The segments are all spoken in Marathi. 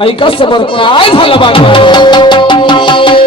ऐका समोर काय झालं बाबा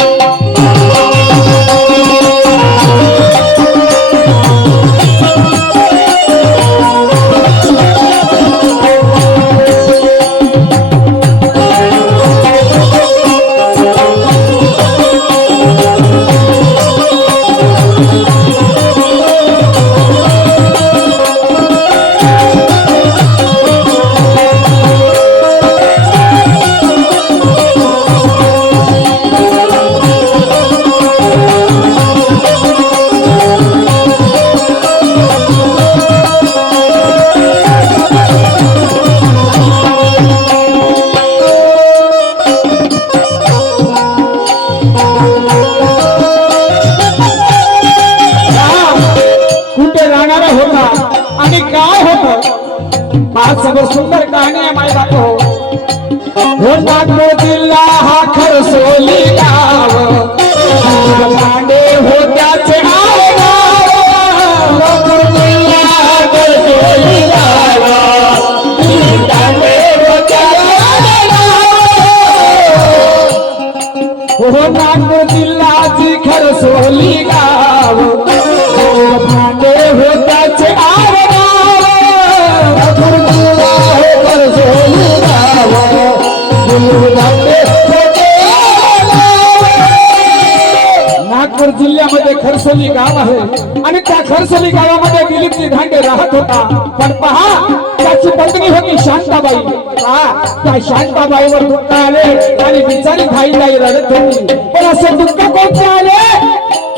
आणि गावामध्ये दिलीपजी धांडे राहत होता. पण पहा त्याची पत्नी होती शांताबाई. पहा त्या शांताबाईवर दुःख आले आणि बिचारी भाईलाई रडत होती. पण असं दुःख कोणते आले?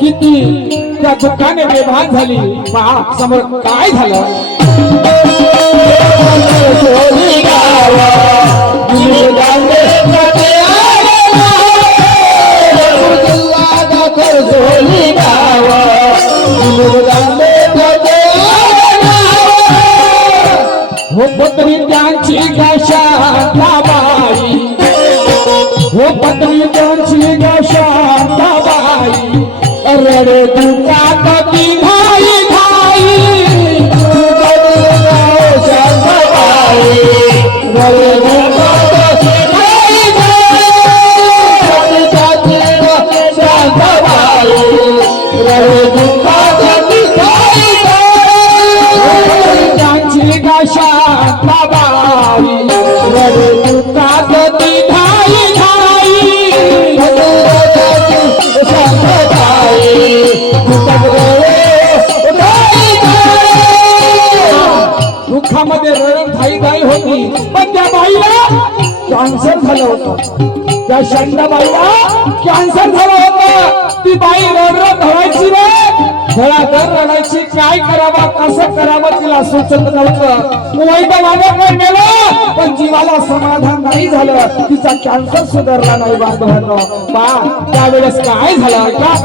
की ती त्या दुःखाने बेभान झाली. पहा समोर काय झालं? हो पत्नी त्यांची घाशा थाबाई हो पत्नी त्यांची घाशा थाबाई रडे दुकात दुःखामध्ये रडत धाई धाई होती पण त्या बाईला कॅन्सर झालं होतं. त्या शांताबाईला कॅन्सर झालं होतं. ती बाई रडत धरायची रे धडाधड रडायची काय करावं कसं करावं तिला सुचत नव्हतं. वैद वागाकडे पण जीवाला समाधान नाही झालं. तिचा कॅन्सर सुधारला नाही बांधवांनो पा त्यावेळेस काय झालं? का?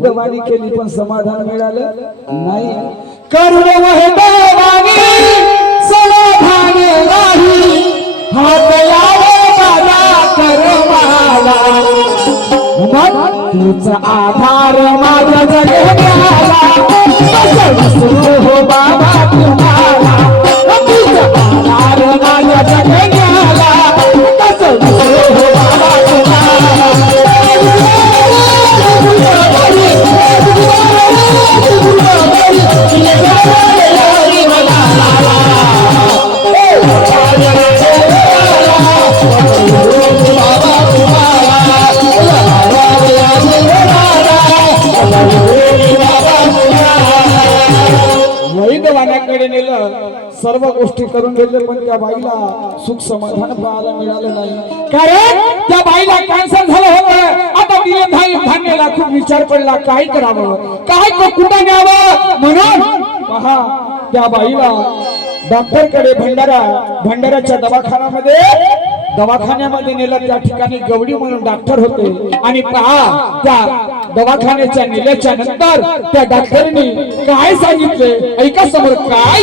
वैदवाणी केली पण समाधान मिळालं नाही. करुण वैदवाणी समाधान नाही हात लावे मला. करमाला मग तुझा आधार मा बाईला सुख समाधान पाहायला मिळालं नाही. कारण त्या बाईला कॅन्सर झालं होतं. आता तिने धाई धान्याला खूप विचार पडला. काय करावं? काय क- कुठं न्यावं? म्हणून पहा त्या बाईला डॉक्टरकडे भंडारा भंडाऱ्याच्या दवाखान्यामध्ये दवाखान्यामध्ये नेलं. त्या ठिकाणी गवडी म्हणून डॉक्टर होते. आणि पहा त्या दवाखान्याच्या नेल्याच्या नंतर त्या डॉक्टरनी काय सांगितले? ऐका समोर काय?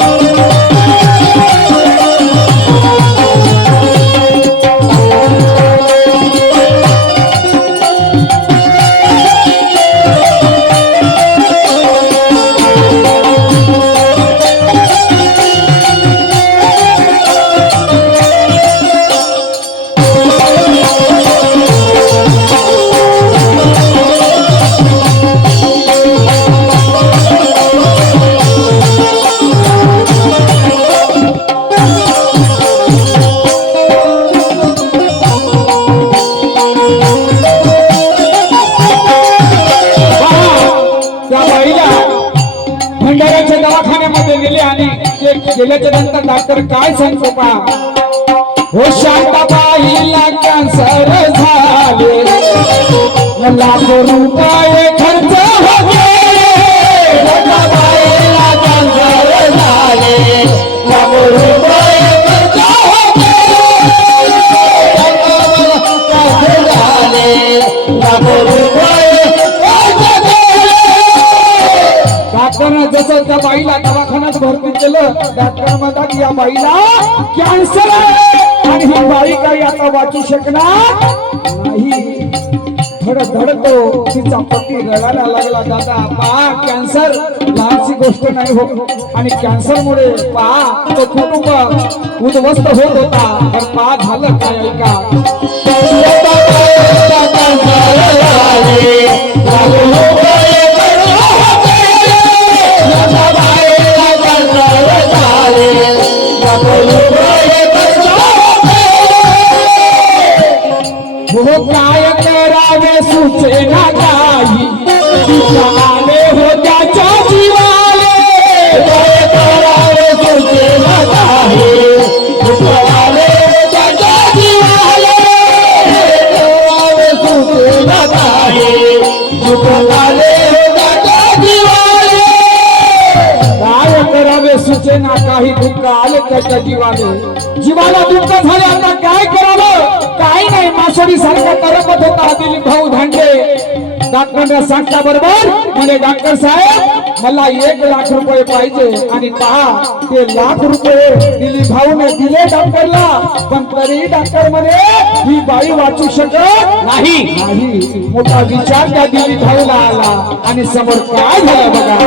दवाखान्यामध्ये आणि ते गेल्याच्यानंतर डॉक्टर काय सांगतो पा हो शांताबाईला कॅन्सर झाले. लाखो रुपये खर्च डॉक्टरनं जसं त्या बाईला दवाखान्यात भरती केलं डॉक्टर म्हणतात या बाईला कॅन्सर आहे आणि ही बाई काही आता वाचू शकणार नाही धड धडतो तिचा पती रडायला लागला दादा पहा कॅन्सर लहानशी गोष्ट नाही हो आणि कॅन्सरमुळे पहा तो कुटुंब उद्ध्वस्त होत होता पण पहा झालं काय ऐका जीवाला झालं आता काय करावं? काय नाही मासोडी सारखा तरपत होता दिलीप भाऊ धांडे. डॉक्टरला सांगता बरोबर? म्हणे डॉक्टर साहेब मला एक लाख रुपये पाहिजे आणि पहा ते लाख रुपये दिली भाऊने दिले डॉक्टरला पण तरी डॉक्टर म्हणे ही बाई वाचू शकत नाही. मोठा विचार त्या दिली भाऊला आला आणि समोर काय झालं बघा.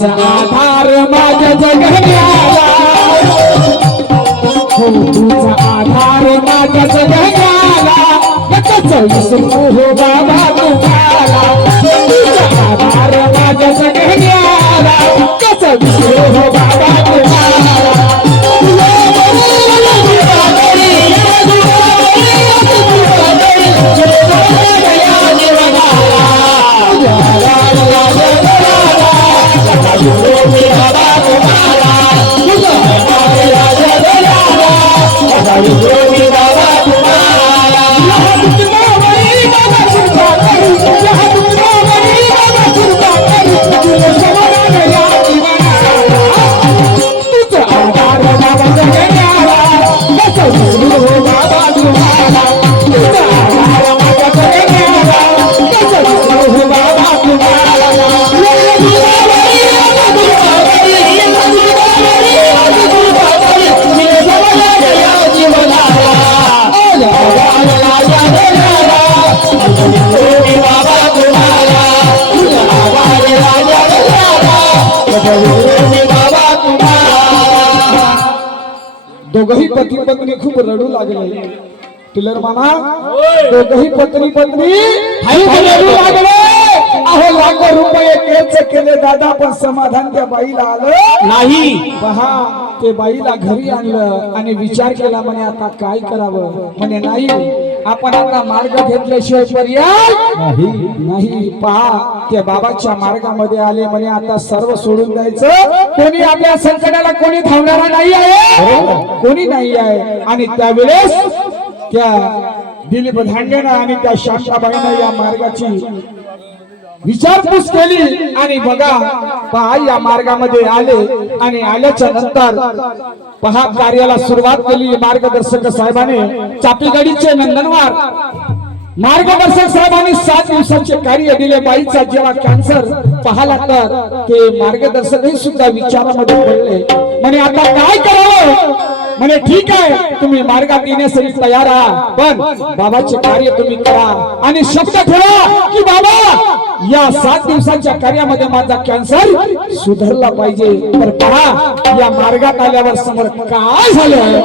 माझा आधार माझ्या जगण्याला. हो तुझा आधार माझ्या जगण्याला. कसं विसरू हो पत्नी खूप रडू लागले. टिलर मामा दोघही पत्नी पत्नी रडू लागले. अहो लाखो रुपये खर्च केले दादा पण समाधान त्या बाईला आलं. नाही. पहा ते बाईला घरी आणलं आणि विचार केला म्हणे आता काय करावं? म्हणे नाही. आपण आता मार्ग घेतल्याशिवाय पर्याय नाही. पहा त्या बाबाच्या मार्गामध्ये आले म्हणे आता सर्व सोडून द्यायचं. कोणी आपल्या संकटाला कोणी थांबणारा नाही आहे. कोणी नाही आहे. आणि त्यावेळेस त्या दिलीप धांडेनं आणि त्या शांताबाईनं या मार्गाची विचारपूस केली आणि बघा पहा या मार्गामध्ये आले आणि आल्याच्यानंतर पहा कार्याला सुरुवात केली मार्गदर्शक साहेबांनी. चापीगडीचे नंदनवार. मार्गदर्शक साहेबांनी सात दिवसाचे कार्य दिले बाईचा जेव्हा कॅन्सर पाहला तर ते मार्गदर्शकही सुद्धा विचारामध्ये पडले. म्हणे आता काय करावं? म्हणे ठीक आहे तुम्ही मार्गात येण्यासाठी तयार आहात पण बाबाचे कार्य तुम्ही करा आणि शब्द ठेवा की बाबा या सात दिवसांच्या कार्यामध्ये माझा कॅन्सर सुधारला पाहिजे. तर पहा या मार्गात आल्यावर समोर काय झालं?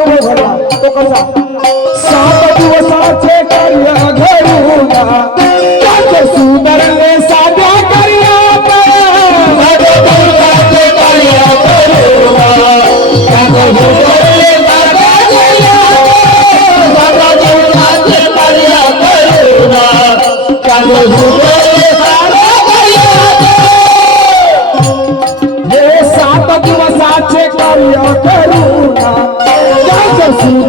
अनुभव तो कसा? सात दिवसाचे कार्य घडून साध्या सात कार्य सात हे सात दिवसाचे कार्य करून त्याचे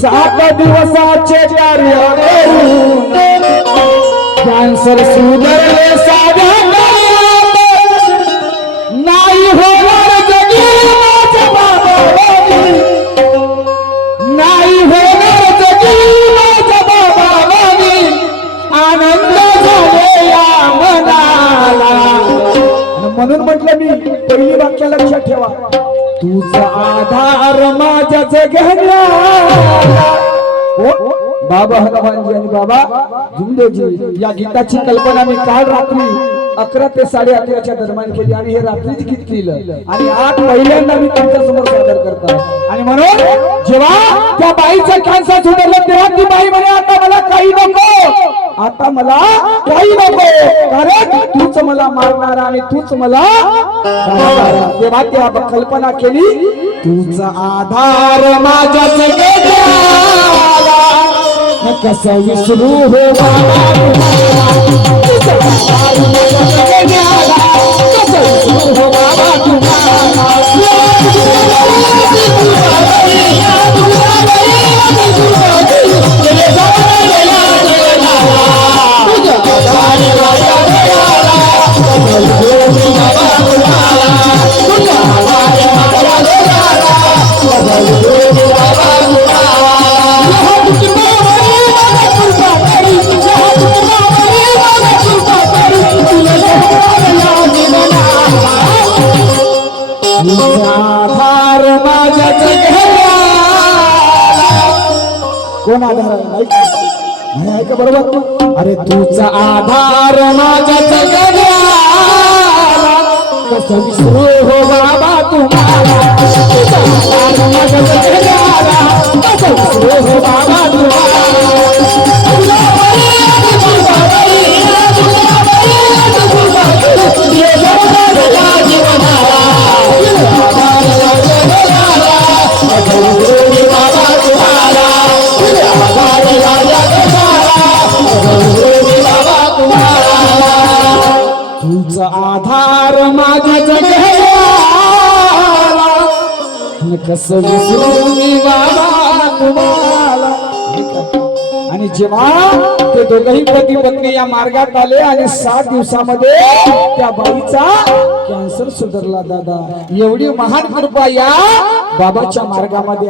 सात दिवसाचे कार्य कॅन्सर सुधारले नाही होणार जगी माझ्या बाबांनी. नाही होणार जगी माझ्या बाबांनी. आनंद झाले या मनाला म्हणून म्हटलं मी पहिली वाक्य लक्षात ठेवा तुझा आधार माझ्या जगण्याला बाबा हनुमानजी आणि बाबा झुमदेवजी या गीताची कल्पना मी काल रात्री अकरा ते साडे अकराच्या दरम्यान केली आणि हे रात्रीच गीत केलं. आणि आज पहिल्यांदा मी तुमच्यासमोर सादर करतो आणि म्हणून जेव्हा त्या बाईचा कॅन्सर सुटलं तेव्हा ती बाई म्हणे आता मला काही नको. आता मला काही नको. कारण तूच मला मारणार आणि तूच मला मारणार. तेव्हा त्या कल्पना केली. तुझा आधार माझ्या जगण्याला विसरू हो कोण आधार नाही आहे का बरोबर? अरे तुझा आधार माझ्या जगण्याला कसं विसरू हो बाबा तुम्हाला? तुझा आधार माझ्या जगण्याला कसं विसरू हो बाबा कस विसरू मी बाबा तुम्हाला? आणि जेव्हा ते दोघही पती पत्नी या मार्गात आले आणि सात दिवसामध्ये त्या बाईचा कॅन्सर सुधारला दादा. एवढी महान कृपा या बाबाच्या मार्गामध्ये